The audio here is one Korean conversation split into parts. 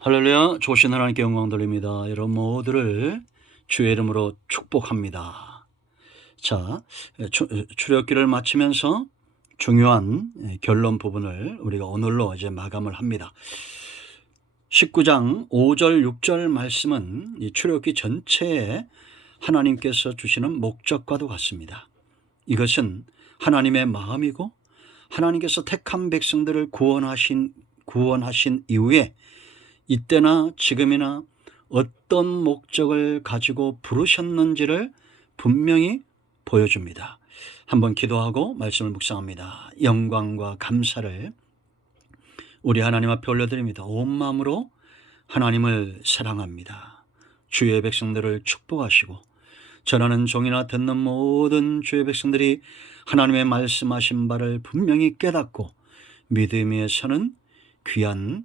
할렐루야, 조신 하나님께 영광 돌립니다. 여러분 모두를 주의 이름으로 축복합니다. 자, 출애굽기를 마치면서 중요한 결론 부분을 우리가 오늘로 이제 마감을 합니다. 19장 5절 6절 말씀은 이 출애굽기 전체에 하나님께서 주시는 목적과도 같습니다. 이것은 하나님의 마음이고 하나님께서 택한 백성들을 구원하신 이후에 이때나 지금이나 어떤 목적을 가지고 부르셨는지를 분명히 보여줍니다. 한번 기도하고 말씀을 묵상합니다. 영광과 감사를 우리 하나님 앞에 올려드립니다. 온 마음으로 하나님을 사랑합니다. 주의 백성들을 축복하시고 전하는 종이나 듣는 모든 주의 백성들이 하나님의 말씀하신 바를 분명히 깨닫고 믿음에 서는 귀한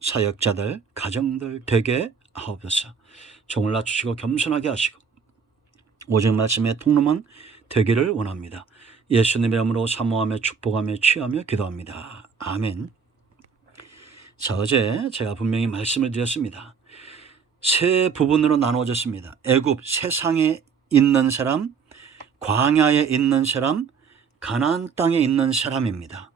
사역자들, 가정들 되게 하옵소서. 종을 낮추시고 겸손하게 하시고 오직 말씀의 통로만 되기를 원합니다. 예수님의 이름으로 사모하며 축복하며 취하며 기도합니다. 아멘. 자, 어제 제가 분명히 말씀을 드렸습니다. 세 부분으로 나누어졌습니다. 애굽 세상에 있는 사람, 광야에 있는 사람, 가나안 땅에 있는 사람입니다.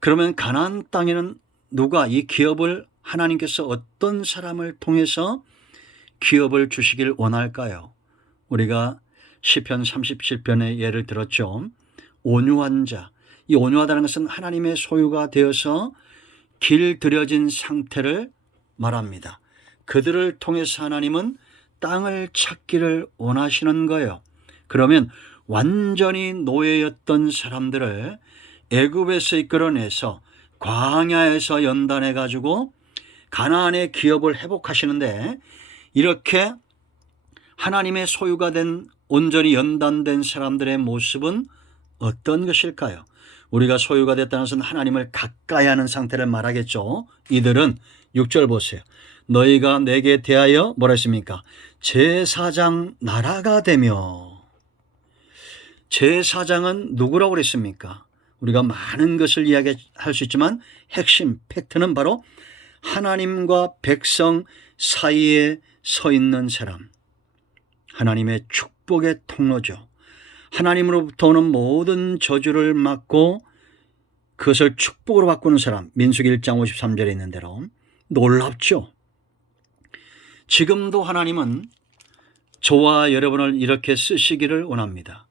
그러면 가나안 땅에는 누가 이 기업을 하나님께서 어떤 사람을 통해서 기업을 주시길 원할까요? 우리가 시편 37편의 예를 들었죠. 온유한 자. 이 온유하다는 것은 하나님의 소유가 되어서 길들여진 상태를 말합니다. 그들을 통해서 하나님은 땅을 찾기를 원하시는 거예요. 그러면 완전히 노예였던 사람들을 애굽에서 이끌어내서 광야에서 연단해 가지고 가나안의 기업을 회복하시는데, 이렇게 하나님의 소유가 된 온전히 연단된 사람들의 모습은 어떤 것일까요? 우리가 소유가 됐다는 것은 하나님을 가까이 하는 상태를 말하겠죠. 이들은 6절 보세요. 너희가 내게 대하여 뭐라 했습니까? 제사장 나라가 되며. 제사장은 누구라고 그랬습니까? 우리가 많은 것을 이야기할 수 있지만 핵심 팩트는 바로 하나님과 백성 사이에 서 있는 사람, 하나님의 축복의 통로죠. 하나님으로부터 오는 모든 저주를 막고 그것을 축복으로 바꾸는 사람, 민수기 1장 53절에 있는 대로. 놀랍죠. 지금도 하나님은 저와 여러분을 이렇게 쓰시기를 원합니다.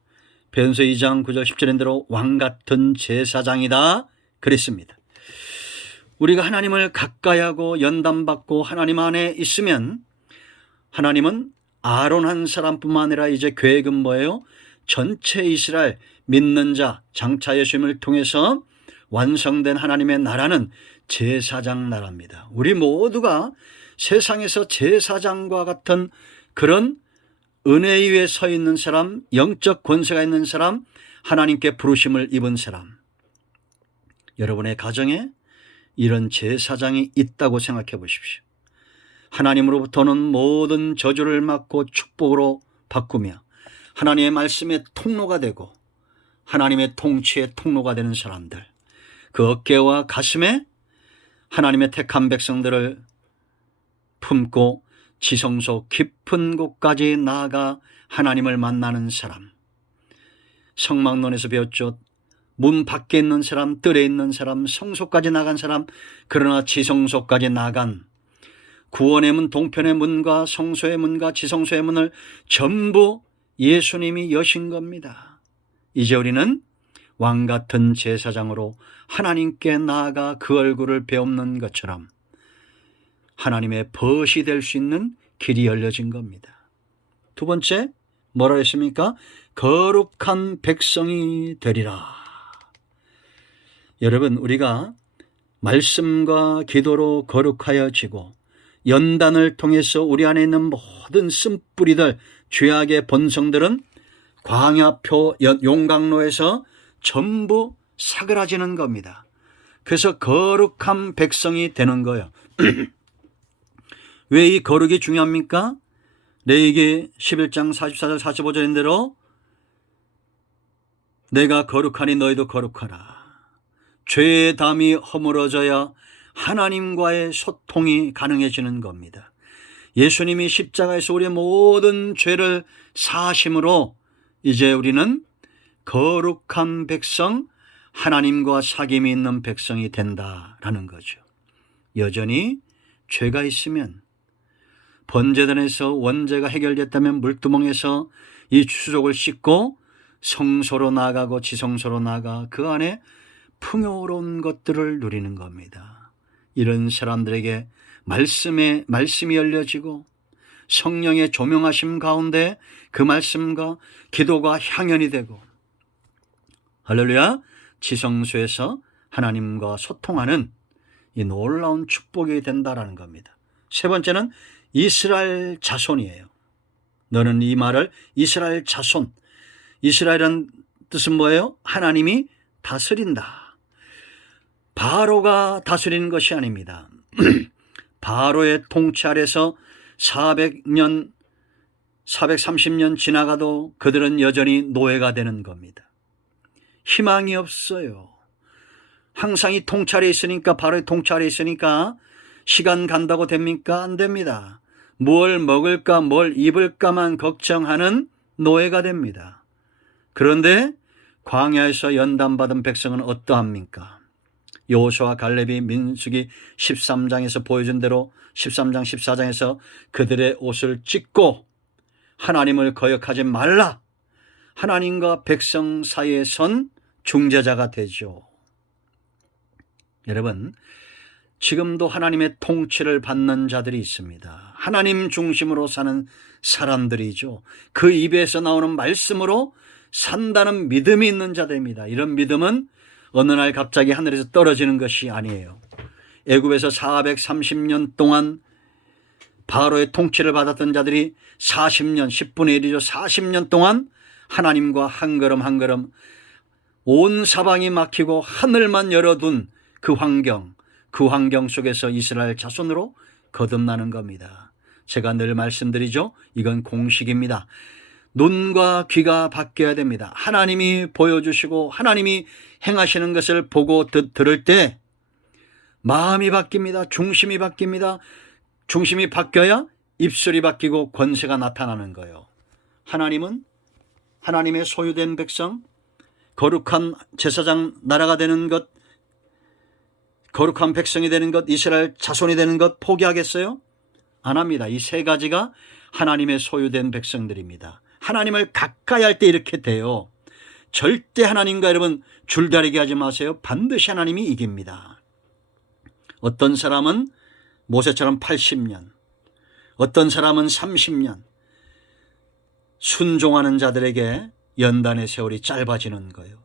베드로서 2장 9절 10절인 대로 왕같은 제사장이다 그랬습니다. 우리가 하나님을 가까이 하고 연단받고 하나님 안에 있으면 하나님은 아론 한 사람뿐만 아니라 이제 계획은 뭐예요? 전체 이스라엘 믿는 자 장차 예수님을 통해서 완성된 하나님의 나라는 제사장 나라입니다. 우리 모두가 세상에서 제사장과 같은 그런 은혜 위에 서 있는 사람, 영적 권세가 있는 사람, 하나님께 부르심을 입은 사람. 여러분의 가정에 이런 제사장이 있다고 생각해 보십시오. 하나님으로부터는 모든 저주를 막고 축복으로 바꾸며 하나님의 말씀의 통로가 되고 하나님의 통치의 통로가 되는 사람들. 그 어깨와 가슴에 하나님의 택한 백성들을 품고 지성소 깊은 곳까지 나아가 하나님을 만나는 사람. 성막론에서 배웠죠. 문 밖에 있는 사람, 뜰에 있는 사람, 성소까지 나간 사람, 그러나 지성소까지 나간 구원의 문, 동편의 문과 성소의 문과 지성소의 문을 전부 예수님이 여신 겁니다. 이제 우리는 왕같은 제사장으로 하나님께 나아가 그 얼굴을 배움는 것처럼 하나님의 벗이 될 수 있는 길이 열려진 겁니다. 두 번째, 뭐라 했습니까? 거룩한 백성이 되리라. 여러분, 우리가 말씀과 기도로 거룩하여지고 연단을 통해서 우리 안에 있는 모든 쓴뿌리들, 죄악의 본성들은 광야표 용광로에서 전부 사그라지는 겁니다. 그래서 거룩한 백성이 되는 거예요. 왜 이 거룩이 중요합니까? 레위기 11장 44절 45절인 대로 내가 거룩하니 너희도 거룩하라. 죄의 담이 허물어져야 하나님과의 소통이 가능해지는 겁니다. 예수님이 십자가에서 우리의 모든 죄를 사하심으로 이제 우리는 거룩한 백성, 하나님과 사귐이 있는 백성이 된다라는 거죠. 여전히 죄가 있으면 번제단에서 원죄가 해결됐다면 물두멍에서 이 추족을 씻고 성소로 나가고 지성소로 나가 그 안에 풍요로운 것들을 누리는 겁니다. 이런 사람들에게 말씀이 열려지고 성령의 조명하심 가운데 그 말씀과 기도가 향연이 되고 할렐루야, 지성소에서 하나님과 소통하는 이 놀라운 축복이 된다라는 겁니다. 세 번째는 이스라엘 자손이에요. 너는 이 말을 이스라엘 자손, 이스라엘은 뜻은 뭐예요? 하나님이 다스린다. 바로가 다스리는 것이 아닙니다. 바로의 통치 아래서 430년 지나가도 그들은 여전히 노예가 되는 겁니다. 희망이 없어요. 항상 이 통찰에 있으니까, 바로의 통찰에 있으니까 시간 간다고 됩니까? 안 됩니다. 뭘 먹을까 뭘 입을까만 걱정하는 노예가 됩니다. 그런데 광야에서 연단받은 백성은 어떠합니까? 여호수아, 갈렙이 민수기 13장에서 보여준 대로 13장 14장에서 그들의 옷을 찢고 하나님을 거역하지 말라, 하나님과 백성 사이에 선 중재자가 되죠. 여러분, 지금도 하나님의 통치를 받는 자들이 있습니다. 하나님 중심으로 사는 사람들이죠. 그 입에서 나오는 말씀으로 산다는 믿음이 있는 자들입니다. 이런 믿음은 어느 날 갑자기 하늘에서 떨어지는 것이 아니에요. 애굽에서 430년 동안 바로의 통치를 받았던 자들이 40년, 10분의 1이죠. 40년 동안 하나님과 한 걸음 한 걸음 온 사방이 막히고 하늘만 열어둔 그 환경 속에서 이스라엘 자손으로 거듭나는 겁니다. 제가 늘 말씀드리죠. 이건 공식입니다. 눈과 귀가 바뀌어야 됩니다. 하나님이 보여주시고 하나님이 행하시는 것을 보고 들을 때 마음이 바뀝니다. 중심이 바뀝니다. 중심이 바뀌어야 입술이 바뀌고 권세가 나타나는 거예요. 하나님은 하나님의 소유된 백성, 거룩한 제사장 나라가 되는 것, 거룩한 백성이 되는 것, 이스라엘 자손이 되는 것 포기하겠어요? 안 합니다. 이 세 가지가 하나님의 소유된 백성들입니다. 하나님을 가까이 할 때 이렇게 돼요. 절대 하나님과 여러분 줄다리기 하지 마세요. 반드시 하나님이 이깁니다. 어떤 사람은 모세처럼 80년, 어떤 사람은 30년 순종하는 자들에게 연단의 세월이 짧아지는 거예요.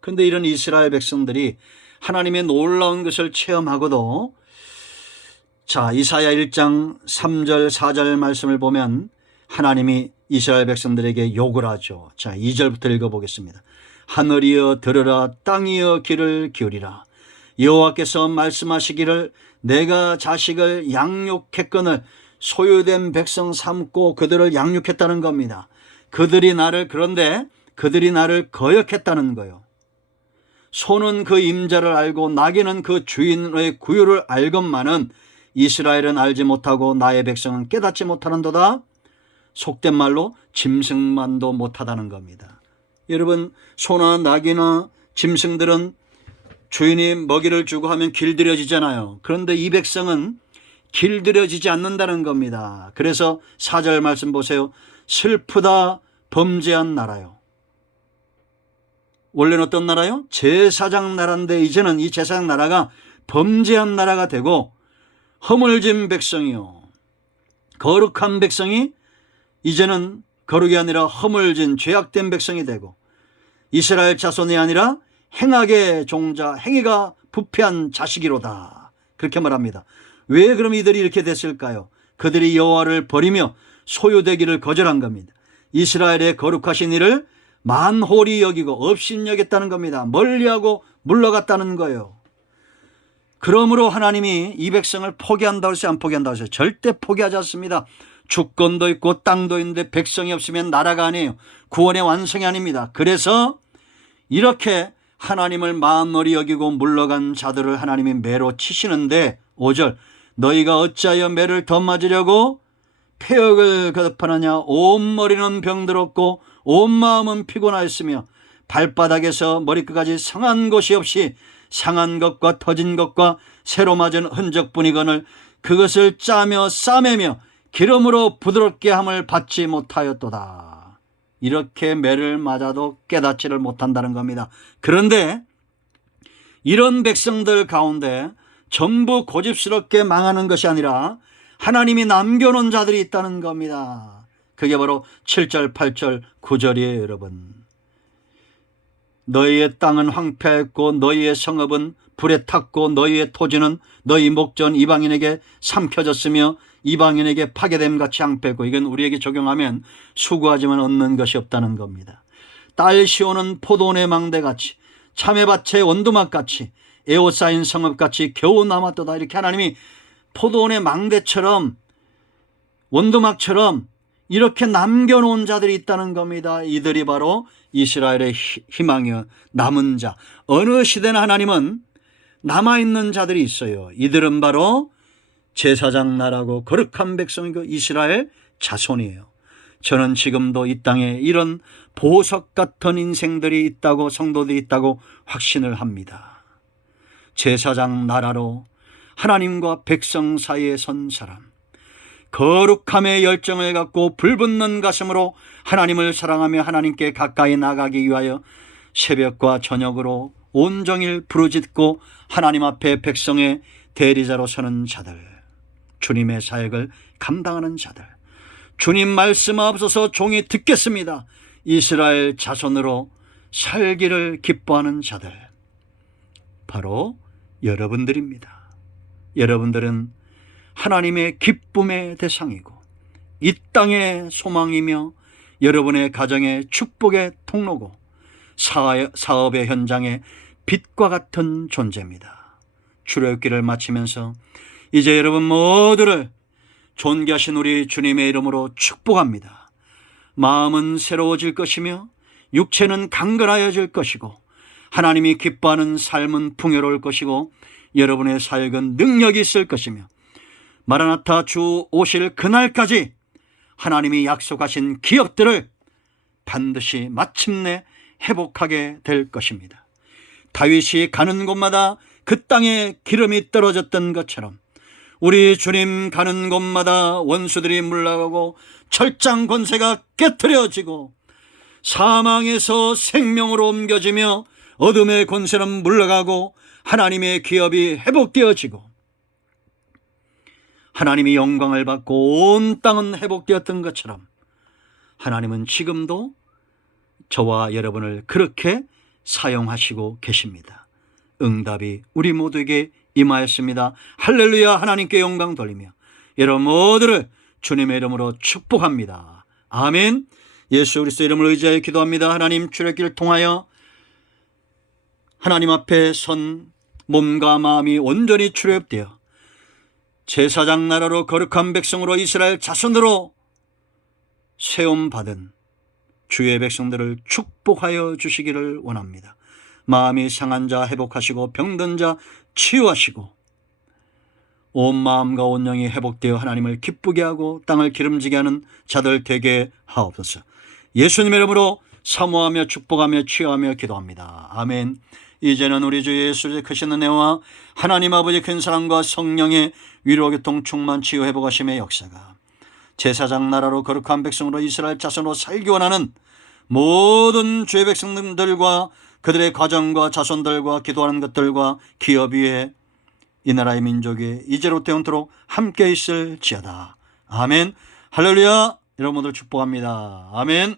그런데 이런 이스라엘 백성들이 하나님의 놀라운 것을 체험하고도, 자, 이사야 1장 3절 4절 말씀을 보면 하나님이 이스라엘 백성들에게 욕을 하죠. 자, 2절부터 읽어보겠습니다. 하늘이여 들으라, 땅이여 귀를 기울이라. 여호와께서 말씀하시기를 내가 자식을 양육했거늘 소유된 백성 삼고 그들을 양육했다는 겁니다. 그런데 그들이 나를 거역했다는 거예요. 소는 그 임자를 알고 나귀는 그 주인의 구유를 알건만은 이스라엘은 알지 못하고 나의 백성은 깨닫지 못하는도다. 속된 말로 짐승만도 못하다는 겁니다. 여러분, 소나 나귀나 짐승들은 주인이 먹이를 주고 하면 길들여지잖아요. 그런데 이 백성은 길들여지지 않는다는 겁니다. 그래서 4절 말씀 보세요. 슬프다 범죄한 나라요. 원래는 어떤 나라요? 제사장 나라인데 이제는 이 제사장 나라가 범죄한 나라가 되고 허물진 백성이요, 거룩한 백성이 이제는 거룩이 아니라 허물진 죄악된 백성이 되고 이스라엘 자손이 아니라 행악의 종자, 행위가 부패한 자식이로다. 그렇게 말합니다. 왜 그럼 이들이 이렇게 됐을까요? 그들이 여호와를 버리며 소유되기를 거절한 겁니다. 이스라엘의 거룩하신 이를 만홀히 여기고 업신여겼다는 겁니다. 멀리하고 물러갔다는 거예요. 그러므로 하나님이 이 백성을 포기한다고 해서 안 포기한다고 해서 절대 포기하지 않습니다. 주권도 있고 땅도 있는데 백성이 없으면 나라가 아니에요. 구원의 완성이 아닙니다. 그래서 이렇게 하나님을 만홀히 여기고 물러간 자들을 하나님이 매로 치시는데 5절 너희가 어찌하여 매를 더 맞으려고 폐역을 거듭하느냐. 온 머리는 병들었고 온 마음은 피곤하였으며 발바닥에서 머리끝까지 상한 곳이 없이 상한 것과 터진 것과 새로 맞은 흔적뿐이거늘 그것을 짜며 싸매며 기름으로 부드럽게 함을 받지 못하였도다. 이렇게 매를 맞아도 깨닫지를 못한다는 겁니다. 그런데 이런 백성들 가운데 전부 고집스럽게 망하는 것이 아니라 하나님이 남겨놓은 자들이 있다는 겁니다. 그게 바로 7절, 8절, 9절이에요, 여러분. 너희의 땅은 황폐했고 너희의 성읍은 불에 탔고 너희의 토지는 너희 목전 이방인에게 삼켜졌으며 이방인에게 파괴됨같이 황폐했고, 이건 우리에게 적용하면 수고하지만 얻는 것이 없다는 겁니다. 딸 시온은 포도원의 망대같이 참외밭의 원두막같이 에워싸인 성읍같이 겨우 남았도다. 이렇게 하나님이 포도원의 망대처럼 원두막처럼 이렇게 남겨놓은 자들이 있다는 겁니다. 이들이 바로 이스라엘의 희망이요, 남은 자. 어느 시대나 하나님은 남아있는 자들이 있어요. 이들은 바로 제사장 나라고 거룩한 백성이고 이스라엘 자손이에요. 저는 지금도 이 땅에 이런 보석 같은 인생들이 있다고, 성도들이 있다고 확신을 합니다. 제사장 나라로 하나님과 백성 사이에 선 사람, 거룩함의 열정을 갖고 불붙는 가슴으로 하나님을 사랑하며 하나님께 가까이 나가기 위하여 새벽과 저녁으로 온종일 부르짖고 하나님 앞에 백성의 대리자로 서는 자들, 주님의 사역을 감당하는 자들, 주님 말씀하옵소서 종이 듣겠습니다. 이스라엘 자손으로 살기를 기뻐하는 자들, 바로 여러분들입니다. 여러분들은 하나님의 기쁨의 대상이고 이 땅의 소망이며 여러분의 가정의 축복의 통로고 사업의 현장의 빛과 같은 존재입니다. 출애굽기를 마치면서 이제 여러분 모두를 존귀하신 우리 주님의 이름으로 축복합니다. 마음은 새로워질 것이며 육체는 강건하여질 것이고 하나님이 기뻐하는 삶은 풍요로울 것이고 여러분의 사역은 능력이 있을 것이며 마라나타 주 오실 그날까지 하나님이 약속하신 기업들을 반드시 마침내 회복하게 될 것입니다. 다윗이 가는 곳마다 그 땅에 기름이 떨어졌던 것처럼 우리 주님 가는 곳마다 원수들이 물러가고 철장 권세가 깨트려지고 사망에서 생명으로 옮겨지며 어둠의 권세는 물러가고 하나님의 기업이 회복되어지고 하나님이 영광을 받고 온 땅은 회복되었던 것처럼 하나님은 지금도 저와 여러분을 그렇게 사용하시고 계십니다. 응답이 우리 모두에게 임하였습니다. 할렐루야. 하나님께 영광 돌리며 여러분 모두를 주님의 이름으로 축복합니다. 아멘. 예수 그리스도 이름으로 의지하여 기도합니다. 하나님, 출애굽기를 통하여 하나님 앞에 선 몸과 마음이 온전히 출애굽되어 제사장 나라로 거룩한 백성으로 이스라엘 자손으로 세움받은 주의 백성들을 축복하여 주시기를 원합니다. 마음이 상한 자 회복하시고 병든 자 치유하시고 온 마음과 온 영이 회복되어 하나님을 기쁘게 하고 땅을 기름지게 하는 자들 되게 하옵소서. 예수님의 이름으로 사모하며 축복하며 치유하며 기도합니다. 아멘. 이제는 우리 주 예수의 크신 은혜와 하나님 아버지 큰 사랑과 성령의 위로 교통 충만 치유 회복하심의 역사가 제사장 나라로 거룩한 백성으로 이스라엘 자손으로 살기 원하는 모든 주의 백성들과 그들의 가정과 자손들과 기도하는 것들과 기업 위에 이 나라의 민족이 이제로부터 영원토록 함께 있을지어다. 아멘. 할렐루야. 여러분들 축복합니다. 아멘.